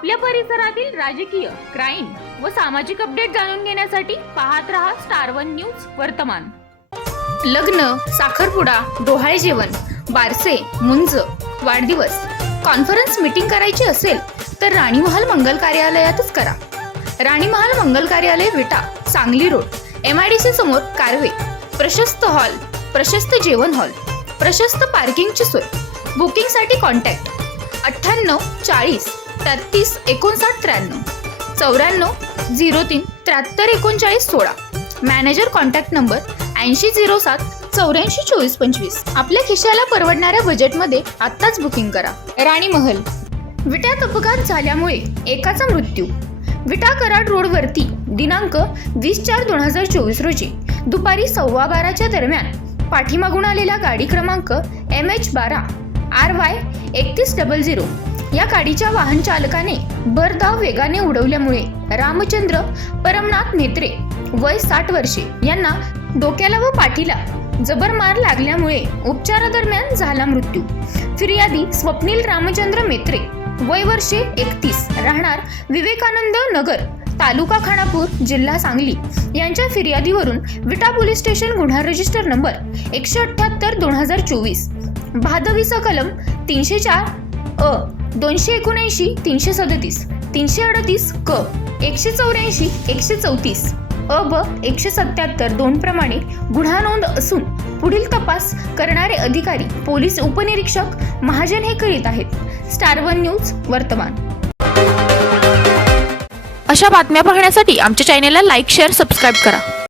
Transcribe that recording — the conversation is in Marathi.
आपल्या परिसरातील राजकीय क्राईम व सामाजिक अपडेट जाणून घेण्यासाठी पाहत रहा स्टार वन न्यूज वर्तमान. लग्न साखरपुडा डोहाळे जेवण बारसे मुंज वाढदिवस. कॉन्फरन्स मीटिंग करायची असेल तर राणीमहाल मंगल कार्यालयातच करा. राणीमहाल मंगल कार्यालय Vita Sangli road M I D C समोर कारवे. प्रशस्त हॉल प्रशस्त जेवण हॉल प्रशस्त पार्किंगची सोय. बुकिंगसाठी कॉन्टॅक्ट अठ्ठ्याण्णव चाळीस तेहतीस एकोणसाठ त्र्याण्णव. चौऱ्याण्णव झिरो तीन त्र्याहत्तर एकोणचाळीस सोळा. मॅनेजर कॉन्टॅक्ट नंबर ऐंशी झिरो सात चौऱ्याऐंशी चोवीस पंचवीस. आपल्या खिशाला परवडणाऱ्या बजेटमध्ये आत्ताच बुकिंग करा. राणी महल. विट्यात अपघात झाल्यामुळे एकाचा मृत्यू. विटा कराड रोडवरती दिनांक वीस चार दोन हजार चोवीस रोजी दुपारी सव्वा बाराच्या दरम्यान पाठीमागून आलेला गाडी क्रमांक एम एच बारा आर वाय एकतीस डबल झिरो या गाडीच्या वाहन चालकाने भरधाव वेगाने उडवल्यामुळे रामचंद्र परमनाथ नेत्रे वय साठ वर्षे यांना डोक्याला व पाठीला जबर मार लागल्यामुळे उपचारादरम्यान झाला मृत्यू. फिर्यादी स्वप्नील रामचंद्र मेत्रे वय वर्षे एकतीस राहणार विवेकानंद नगर तालुका खानापूर जिल्हा सांगली यांच्या फिर्यादीवरून विटा पोलीस स्टेशन गुन्हा रजिस्टर नंबर एकशे अठ्ठ्याहत्तर दोन हजार चोवीस भादवीचा कलम तीनशे चार अ दोनशे एकोणऐंशी तीनशे सदतीस तीनशे अडतीस क एकशे चौऱ्याऐंशी एकशे चौतीस. अ ब एकशे सत्याहत्तर दोन प्रमाणे गुन्हा नोंद असून पुढील तपास करणारे अधिकारी पोलीस उपनिरीक्षक महाजन हे करीत आहेत. स्टार वन न्यूज वर्तमान. अशा बातम्या पाहण्यासाठी आमच्या चॅनेलला लाईक शेअर सबस्क्राईब करा.